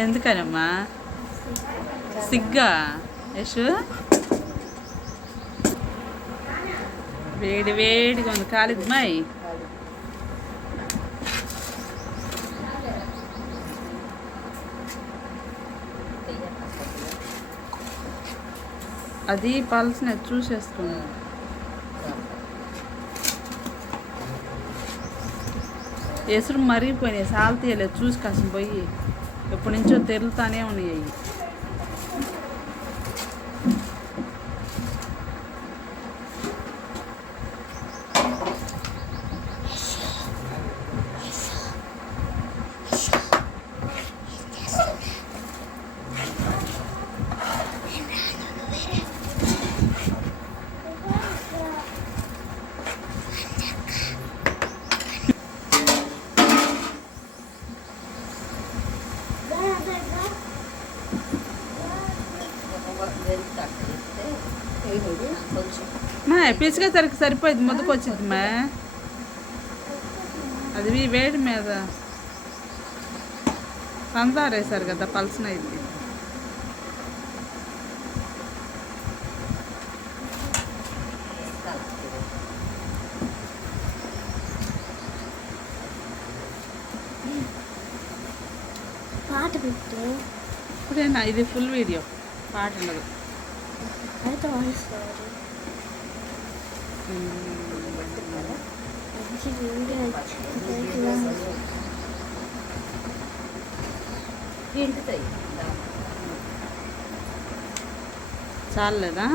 ఎందుకనమ్మా సిగ్గా యశు వేడి వేడిగా ఉంది కాలిద్మాయి అది పల్స్ని చూసేసుకున్నాను ఎసురు మరిగిపోయినాయి సాల్ తీయలేదు చూసి కాసిన పోయి ఎప్పటి నుంచో తెరులుతానే ఉన్నాయి అవి మా పిసిగా సరిపోయింది ముద్దకు వచ్చింది మా అది వేడి మీద పందారేసారు కదా పల్సన అయింది పాట పెట్టు ఇప్పుడేనా ఇది ఫుల్ వీడియో పాట ఉండదు అయితే వాయిస్తారు చాలేదా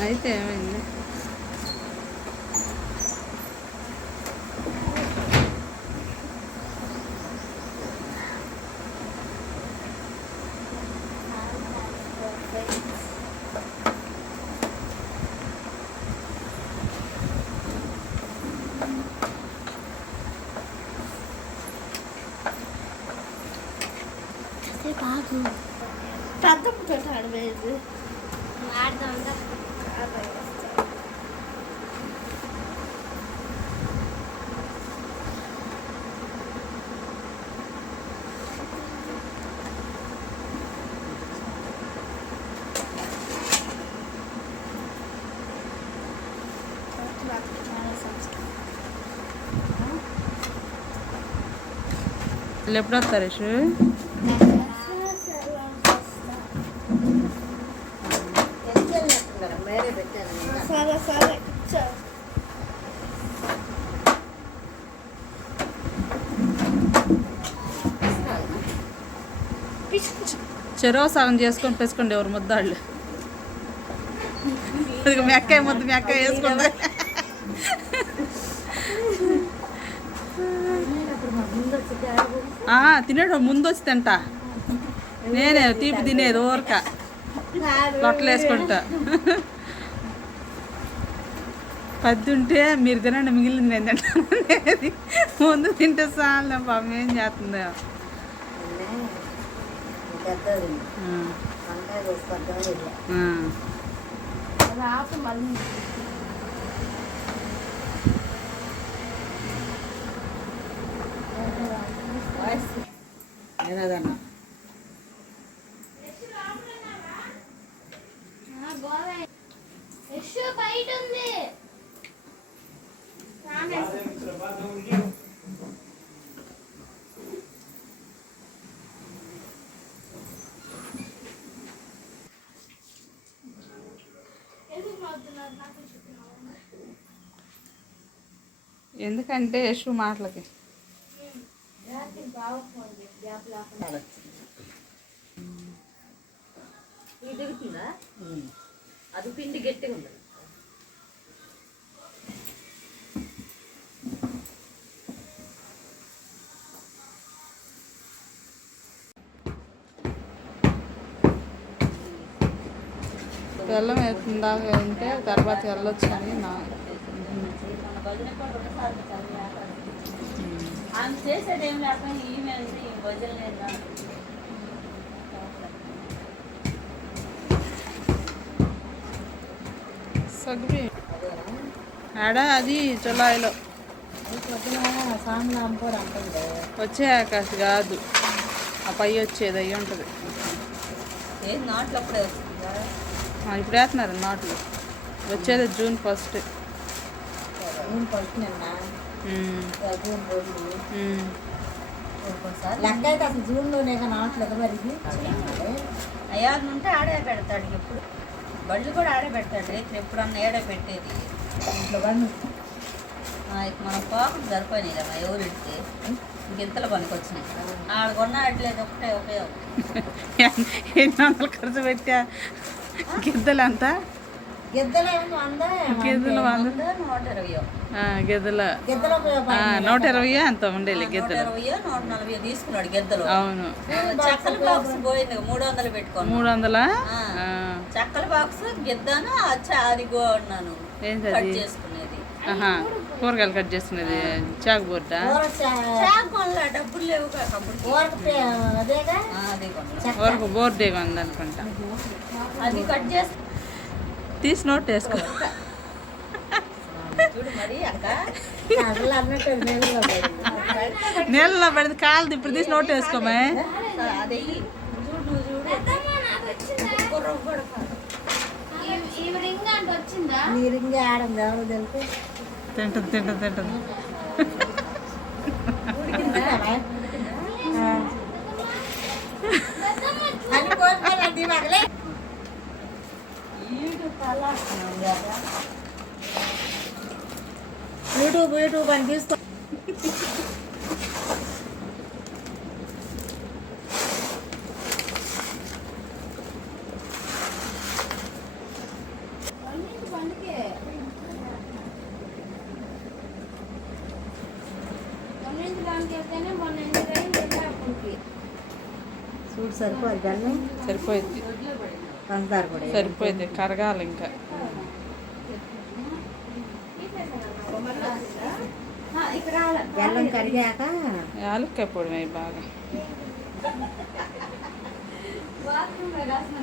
అయితే ఏమైంది బాగు పెద్ద ఆడలేదు ఆడదాం ఎప్పుడు వస్తారు యశు సరే సరే చెరో సగం చేసుకొని పెసుకోండి ఎవరు ముద్దాళ్ళు అది మీ అక్కయ్య ముద్దు మీ అక్కయ్య వేసుకోండి తినేడు ముందు వచ్చి తింటా నేనే తీపి తినేది ఊరక లొట్టలు వేసుకుంటా 10 ఉంటే మీరు తినండి మిగిలింది నేను తింటాను ముందు తింటే చాలు పాపం ఏం చేస్తుందో ఏదన్నా బయట ఉంది ఎందుకంటే యశు మాటలకి అది పిండి గట్టిగా ఉంది బెల్లం వేస్తుందాక ఉంటే తర్వాత వెళ్ళొచ్చు అని నా చేసేది ఏం లేక ఈమె భజన లేదా సగ్గుబియ్యం ఆడా అది చులాయిలో సాంగ్లో అమ్ముకోరు అంటుంది. వచ్చే ఆకాశ కాదు ఆ పై వచ్చేది అయ్యి ఉంటుంది. ఏం నాట్లు అప్పుడే వస్తుందా? ఇప్పుడు వేస్తున్నారు నాట్లు. వచ్చేది జూన్ 1. జూన్ ఫస్ట్ నిన్న జూన్ 2 లెక్క అయితే అసలు జూన్లోనే నాట్లేదు మరి. అయ్యా ఉంటే ఆడే పెడతాడు ఎప్పుడు, బళ్ళు కూడా ఆడే పెడతాడు. రేపు ఎప్పుడన్నా ఏడే పెట్టేది ఇంట్లో బండి. మనం పోకుండా సరిపోయినాయి కదా ఎవరు ఇడితే గింతలు పనికి వచ్చినాయి. ఆడ కొన్న అట్లేదు ఒకటే ఉపయోగం. ఎన్ని వందలు ఖర్చు పెట్టా గిద్దలు అంతా. గిద్దలు గిద్దలు 120 గిద్దలు గిద్దలు 120 అంత ఉండేది గిద్దలు. 140 తీసుకున్నాడు గిద్దలు. అవును చక్కల బాక్స్ పోయింది 300 పెట్టుకోండి. 300 చక్కల బాక్స్ గిద్దాను అదిగో అన్నాను ఏంటది? కట్ చేసుకునేది. కూరగాయలు కట్ చేసుకునేది చాకు బోర్డా. డబ్బులు లేవు వరకు బోర్డే ఉంది అనుకుంటా. అది కట్ చేసి తీసి నోట్ వేసుకో. చూడు మరి అక్క నీళ్ళలో పడింది కాలు ఇప్పుడు తీసి నోట్ వేసుకోమే. అది చూడు నువ్వు చూడు నీ రింగ్ ఆడంది ఎవరు తెలుసు. తింటుంది యూట్యూబ్ అని తీసుకో. చూడు సరిపోదు దాన్ని. సరిపోయింది పంచదార కూడా సరిపోయింది కరగాలి ఇంకా. బెల్లం కరిగాక యాలక్కాయ పొడి అవి బాగా. మరి అసలు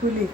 పులి